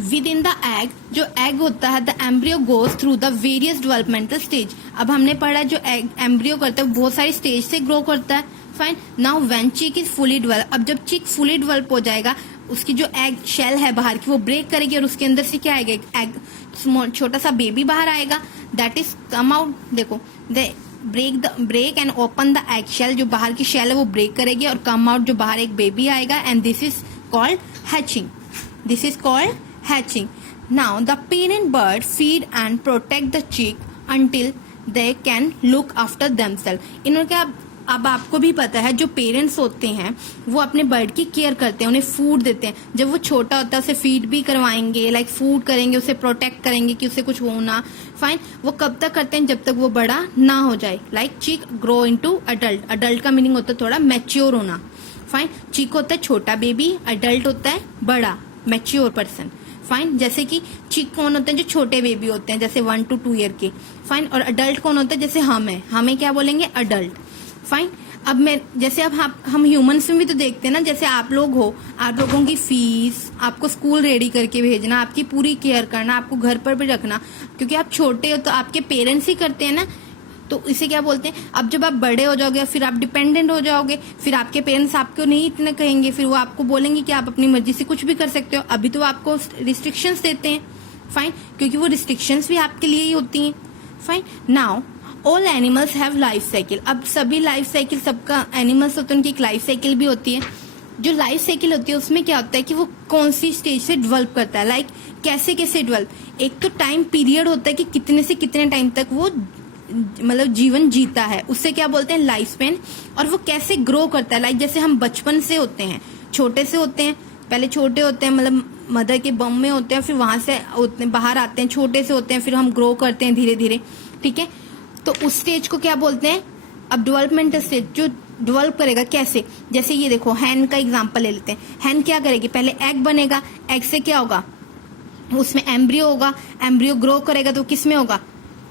With in the egg, जो egg होता है, the embryo goes through the various developmental stage. अब हमने पढ़ा जो एम्ब्रियो करता है बहुत सारी स्टेज से ग्रो करता है। फाइन, नाउ व्हेन चिक इज फुली डेवलप, अब जब चिक फुली डेवलप हो जाएगा, उसकी जो एग शेल है बाहर की वो ब्रेक करेगी और उसके अंदर से क्या आएगा, एक एग छोटा सा बेबी बाहर आएगा, दैट इज कम आउट। देखो, the break and open the egg shell, जो बाहर की शेल है वो ब्रेक करेगी और कम आउट, जो बाहर एक बेबी आएगा, and this is called hatching. This is called hatching. Now the parent bird feed and protect the chick until they can look after themselves. इन्होंने क्या, अब आपको भी पता है जो पेरेंट्स होते हैं वो अपने बर्ड की केयर करते हैं, उन्हें फूड देते हैं। जब वो छोटा होता है उसे फीड भी करवाएंगे, लाइक फूड करेंगे, उसे प्रोटेक्ट करेंगे कि उसे कुछ हो ना। फाइन, वो कब तक करते हैं, जब तक वो बड़ा ना हो जाए। लाइक चिक ग्रो इनटू अडल्ट, अडल्ट का मीनिंग होता है थोड़ा मैच्योर होना। फाइन, चिक होता है छोटा बेबी, अडल्ट होता है बड़ा मैच्योर पर्सन। फाइन, जैसे कि चिक कौन होते हैं, जो छोटे बेबी होते हैं, जैसे 1 to 2 ईयर के। फाइन, और अडल्ट कौन होता है, जैसे हमें क्या बोलेंगे, अडल्ट। फाइन, अब मैं जैसे अब हम ह्यूमंस में भी तो देखते हैं ना, जैसे आप लोग हो, आप लोगों की फीस, आपको स्कूल रेडी करके भेजना, आपकी पूरी केयर करना, आपको घर पर भी रखना, क्योंकि आप छोटे हो तो आपके पेरेंट्स ही करते हैं ना। तो इसे क्या बोलते हैं, अब जब आप बड़े हो जाओगे फिर आप डिपेंडेंट हो जाओगे, फिर आपके पेरेंट्स आपको नहीं इतना कहेंगे, फिर वो आपको बोलेंगे कि आप अपनी मर्जी से कुछ भी कर सकते हो। अभी तो आपको रिस्ट्रिक्शंस देते हैं। फाइन, क्योंकि वो रिस्ट्रिक्शंस भी आपके लिए ही होती हैं। Fine, now all animals have life cycle. अब सभी लाइफ साइकिल, सबका एनिमल्स होते हैं उनकी एक लाइफ साइकिल भी होती है। जो लाइफ साइकिल होती है उसमें क्या होता है कि वो कौन सी स्टेज से डेवलप करता है, लाइक कैसे कैसे डेवलप। एक तो टाइम पीरियड होता है कि कितने से कितने टाइम तक वो मतलब जीवन जीता है, उससे क्या बोलते हैं, लाइफ स्पेन। और वो कैसे ग्रो करता है, लाइक जैसे हम बचपन से होते हैं, छोटे से होते हैं, पहले छोटे होते हैं, मतलब मदर के बम में होते हैं, फिर वहां से बाहर आते हैं, छोटे से होते हैं, फिर हम ग्रो करते हैं धीरे धीरे। ठीक है, तो उस स्टेज को क्या बोलते हैं, अब डेवलपमेंटल स्टेज, जो डेवलप करेगा कैसे। जैसे ये देखो, हैन का एग्जाम्पल ले लेते हैं। हैन क्या करेगी, पहले एग बनेगा, एग से क्या होगा, उसमें एम्ब्रियो होगा, एम्ब्रियो ग्रो करेगा तो किस में होगा,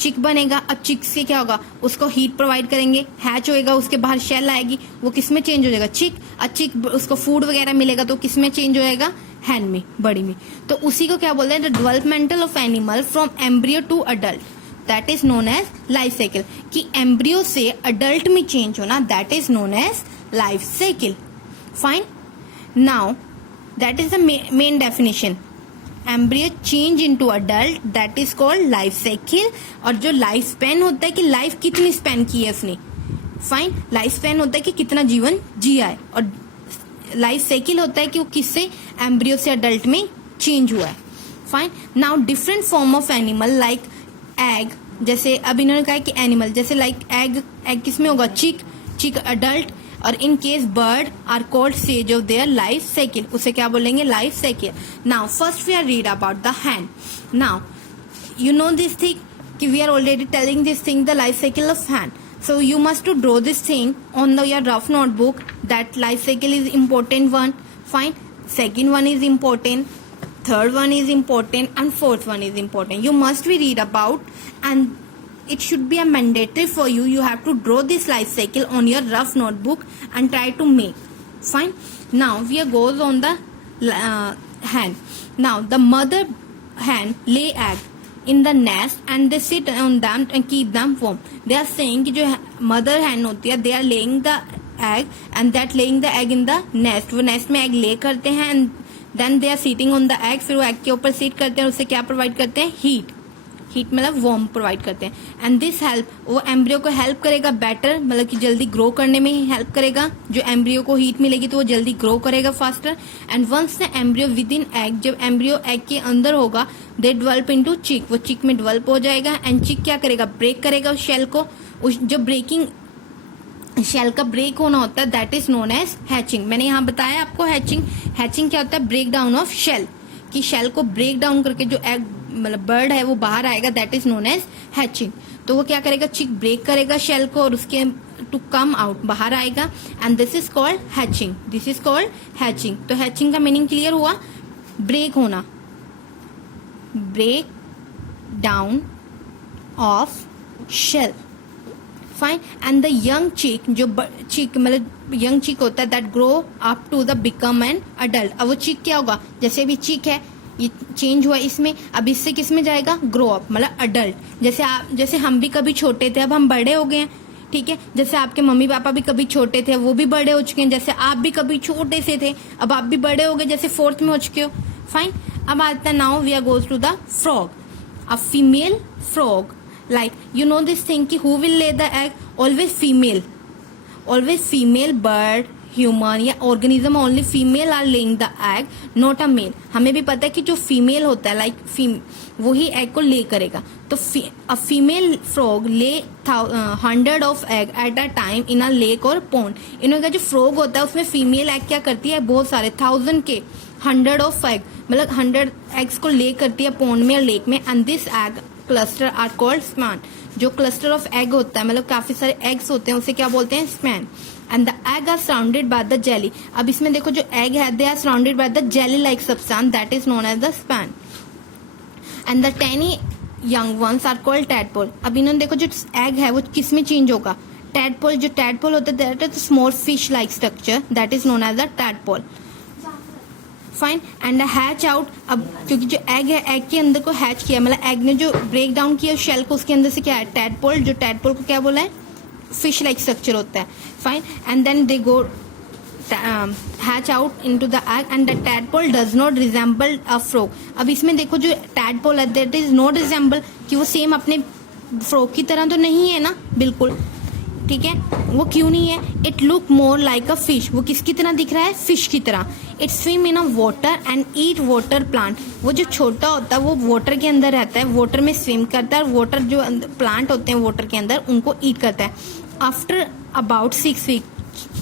चिक बनेगा। अब चिक से क्या होगा, उसको हीट प्रोवाइड करेंगे, हैच होएगा, उसके बाहर शेल आएगी, वो किस में चेंज हो जाएगा, चिक। और चिक उसको फूड वगैरह मिलेगा तो किस में चेंज हो जाएगा, हैन में, बड़ी में। तो उसी को क्या बोलते हैं, the developmental of animal from embryo to adult, that is known as life cycle. कि एम्ब्रियो से अडल्ट में चेंज होना, that is known as life cycle. Fine, now that is the main definition. Embryo change into adult, that is called life cycle. और जो life span होता है कि life कितनी स्पेन की है उसने। फाइन, लाइफ स्पेन होता है कि कितना जीवन जिया है, और लाइफ साइकिल होता है कि वो किससे, एम्ब्रियो से अडल्ट में चेंज हुआ है। Fine, now different form of animal like egg, जैसे अब इन्होंने कहा कि एनिमल, जैसे लाइक एग किस में होगा, चिक, चिक अडल्ट। और in case bird are called stage of their life cycle, उसे क्या बोलेंगे, life cycle. Now first we are read about the hen. Now you know this thing कि we are already telling this thing, the life cycle of hen. So you must to draw this thing on your rough notebook, that life cycle is important one. Fine, second one is important, third one is important, and fourth one is important. You must be read about, and it should be a mandatory for you. You have to draw this life cycle on your rough notebook and try to make. Fine. Now we are goes on the hen. Now the mother hen lay egg in the nest and they sit on them and keep them warm. They are saying कि जो mother hen होती है, they are laying the egg and that laying the egg in the nest. वो nest में egg lay करते हैं and then they are sitting on the egg. फिर वो egg के ऊपर sit करते हैं, उससे क्या provide करते हैं, heat. हीट मतलब वार्म प्रोवाइड करते हैं। एंड दिस हेल्प, वो एम्ब्रियो को हेल्प करेगा बेटर, मतलब कि जल्दी ग्रो करने में ही हेल्प करेगा। जो एम्ब्रियो को हीट मिलेगी तो वो जल्दी ग्रो करेगा faster. And once the embryo within egg, जब एम्ब्रियो एग के अंदर होगा, दे डेवलप इनटू चिक, वो चिक में डेवलप हो जाएगा। एंड चिक क्या करेगा, ब्रेक करेगा उस शेल को। उस जो ब्रेकिंग शेल का ब्रेक होना होता है, that is known as hatching. मैंने यहाँ बताया आपको हैचिंग। हैचिंग क्या होता है, ब्रेक डाउन ऑफ शेल, कि शेल को ब्रेक डाउन करके जो एग मतलब बर्ड है वो बाहर आएगा, that is known as hatching. तो वो क्या करेगा, चिक ब्रेक करेगा शेल को और उसके टू कम आउट बाहर आएगा, and this is called hatching. This is called hatching. तो हैचिंग का मीनिंग क्लियर हुआ, ब्रेक होना, break down of shell. Fine, and the young chick, जो चिक मतलब यंग चिक होता है, that grow up to the become an adult. अब वो चिक क्या होगा, जैसे भी चिक है, ये चेंज हुआ इसमें, अब इससे किस में जाएगा, ग्रो अप, मतलब अडल्ट। जैसे हम भी कभी छोटे थे, अब हम बड़े हो गए हैं, ठीक है। जैसे आपके मम्मी पापा भी कभी छोटे थे, वो भी बड़े हो चुके हैं। जैसे आप भी कभी छोटे से थे, अब आप भी बड़े हो गए, जैसे 4th में हो चुके हो। फाइन, अब आता है now we are goes to the frog. A female frog, like you know this thing कि who will lay the egg, always female bird, human या organism, only female are laying the egg, not a male. हमें भी पता है कि जो female होता है लाइक वही एग को ले करेगा। तो अ फीमेल फ्रॉग ले 100 of egg at a time in a lake और पॉन्ड। इनका जो फ्रॉग होता है उसमें फीमेल एग क्या करती है, बहुत सारे 1000 के 100 ऑफ एग, मतलब 100 एग्स को ले करती है पॉन्ड में या लेक में। And this egg cluster are called spawn. जो क्लस्टर ऑफ एग होता है, मतलब काफी सारे एग्स होते हैं, उसे क्या बोलते हैं, spawn. And the egg are surrounded by the jelly. अब इसमें देखो जो एग है, they are surrounded by the jelly like substance that is known as the spawn. And the tiny young ones are called tadpole. अब इन्होंने देखो जो egg है वो किस में चेंज होगा, टैडपोल। जो टैडपोल होता है that is small fish like structure that is known as the tadpole. Fine, and hatch out. अब क्योंकि जो एग है, एग के अंदर को हैच किया, मतलब एग ने जो ब्रेक डाउन किया शेल को, उसके अंदर से क्या है, टैडपोल। जो टैडपोल को क्या बोला है, फिश लाइक स्ट्रक्चर होता है। Fine, and then they go hatch out into the egg and the tadpole does not resemble a frog। अब इसमें देखो जो tadpole है that is not resemble, कि वो सेम अपने फ्रॉग की तरह तो नहीं है ना, बिल्कुल, ठीक है। वो क्यों नहीं है, it look more like a fish. वो किसकी तरह दिख रहा है, फिश की तरह। It swim in a water and eat water plant. वो जो छोटा होता है वो वाटर के अंदर रहता है, वाटर में स्विम करता है, और वाटर जो प्लांट होते हैं वाटर के अंदर उनको ईट करता है। आफ्टर अबाउट 6 वीक,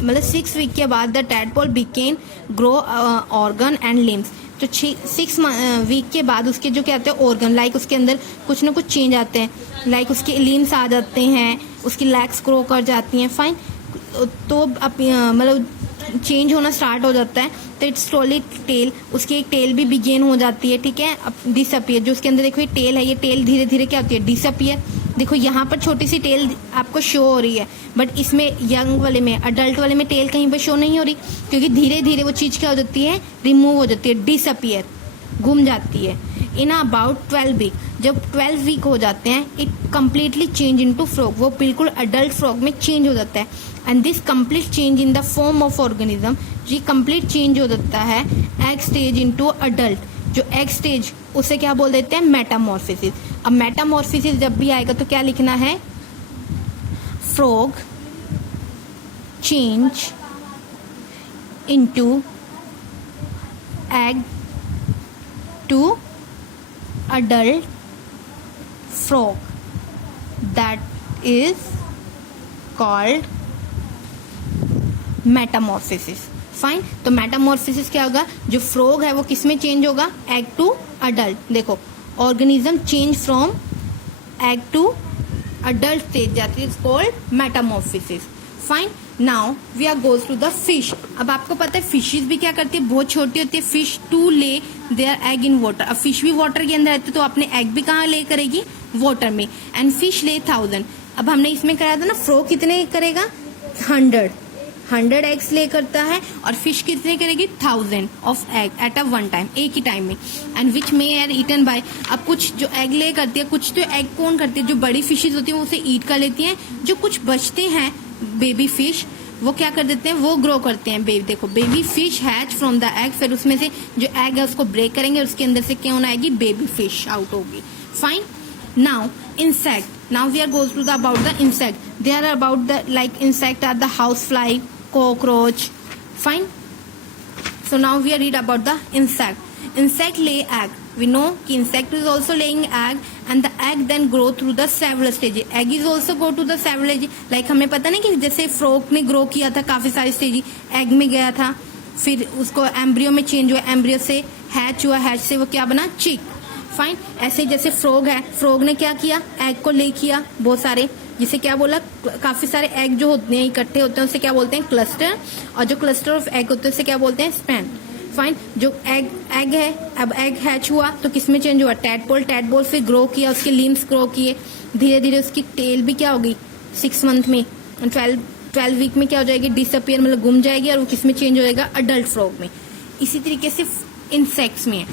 मतलब 6 वीक के बाद the tadpole बिकेन grow organ and limbs. तो 6 वीक के बाद उसके जो क्या होते हैं ऑर्गन, लाइक उसके अंदर कुछ ना कुछ चेंज आते हैं, लाइक उसके लिम्स आ जाते हैं, उसकी लेग्स ग्रो कर जाती हैं। फाइन, तो मतलब चेंज होना स्टार्ट हो जाता है। तो इट्स स्लोली टेल, उसकी एक टेल भी बिगेन हो जाती है, ठीक है। अब डिसअपियर, जो उसके अंदर देखो ये टेल है, ये टेल धीरे धीरे क्या होती है, डिसअपियर। देखो यहाँ पर छोटी सी टेल आपको शो हो रही है, बट इसमें यंग वाले में, अडल्ट वाले में टेल कहीं पर शो नहीं हो रही, क्योंकि धीरे धीरे वो चीज क्या हो जाती है, रिमूव हो जाती है, डिसअपियर, घूम जाती है। इन अबाउट 12 वीक, जब 12 वीक हो जाते हैं, it completely change into frog, वो बिल्कुल अडल्ट फ्रॉग में चेंज हो जाता है। And this complete change in the form of organism, ये कंप्लीट चेंज हो जाता है एग स्टेज इनटू अडल्ट। जो एग स्टेज उसे क्या बोल देते हैं, मेटामॉर्फोसिस। अब मेटामॉर्फोसिस जब भी आएगा तो क्या लिखना है, frog change into egg to adult frog, that is called metamorphosis। Fine, तो मेटामॉर्फोसिस क्या होगा, जो फ्रॉग है वो किस में चेंज होगा, एग टू अडल्ट। देखो organism change from egg to adult stage, that is called metamorphosis. Fine, now we are goes to the fish. अब आपको पता है फिशेज भी क्या करती है, बहुत छोटी होती है। Fish to lay their egg in water. अब फिश भी वाटर के अंदर रहती है, तो अपने एग भी कहाँ ले करेगी, वाटर में। एंड फिश ले 1000। अब हमने इसमें कराया था ना, फ्रॉग कितने करेगा, 100 एग्स ले करता है, और फिश कितने करेगी, 1000 of egg at a one time, एक ही टाइम में। And which may are eaten by. अब कुछ जो एग ले करती है, कुछ तो एग कौन करती है, जो बड़ी फिशेज होती है वो उसे ईट कर लेती हैं। जो कुछ बचते हैं बेबी फिश, वो क्या कर देते हैं, वो ग्रो करते हैं। देखो baby fish hatch from the egg, फिर उसमें से जो एग है उसको ब्रेक करेंगे, और उसके अंदर से क्या होना आएगी, बेबी फिश आउट होगी। Fine, now insect, now we are goes to the about the insect. They are about the like insect are the house fly, cockroach। Fine, so now we are read about the insect lay egg। we know कि insect is also laying egg and the egg then grow through the several stages। egg is also go to the several stages, like हमें पता नहीं कि जैसे frog ने grow किया था काफी सारे स्टेज, एग में गया था, फिर उसको एम्ब्रियो में चेंज हुआ, एम्ब्रियो से हैच हुआ, हैच से वो क्या बना, चिक। फाइन, ऐसे जैसे फ्रॉग है, फ्रॉग ने क्या किया, एग को ले किया बहुत सारे, जिसे क्या बोला, काफी सारे एग जो होते हैं इकट्ठे होते हैं उसे क्या बोलते हैं, क्लस्टर। और जो क्लस्टर ऑफ एग होते हैं उसे क्या बोलते हैं, स्पैन। फाइन, जो एग है, अब एग हैच हुआ तो किसमें चेंज हुआ, टैडपोल फिर ग्रो किया, उसके लिम्स ग्रो किए, धीरे धीरे उसकी टेल भी क्या होगी, 6 मंथ में, 12 वीक में क्या हो जाएगी, डिसअपियर, मतलब गुम जाएगी, और वो किसमें चेंज हो जाएगा, अडल्ट फ्रॉग में। इसी तरीके से इंसेक्ट्स में है।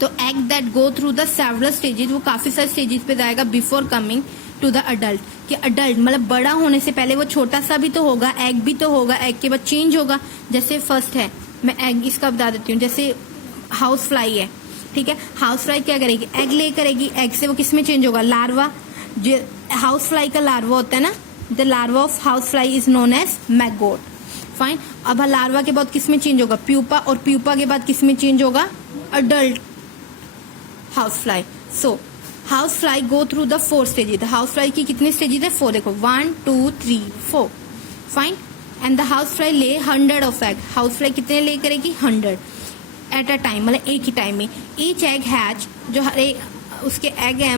तो egg that go through the several stages, वो काफी सारे स्टेजेस पे जाएगा before coming to the adult. कि अडल्ट मतलब बड़ा होने से पहले वो छोटा सा भी तो होगा, एग भी तो होगा, एग के बाद चेंज होगा। जैसे फर्स्ट है, मैं एग इसका बता देती हूँ, जैसे हाउस फ्लाई है, ठीक है। हाउस फ्लाई क्या करेगी, एग ले करेगी, एग से वो किस में चेंज होगा, लार्वा। जो हाउस फ्लाई का लार्वा होता है ना, the larva of house fly is known as maggot. Fine. अब लार्वा के बाद किस में चेंज होगा, प्यूपा, और प्यूपा के बाद किस में चेंज होगा, adult house fly. So house fly go through the 4 stages. House fly की कितने स्टेजेस है, 4, देखो 1 2 3 4। Fine. And the house fly ले 100 ऑफ एग। हाउस फ्लाई कितने ले करेगी, 100 एट अ टाइम, मतलब एक ही टाइम में। ईच एग हैच, जो हर एक उसके एग है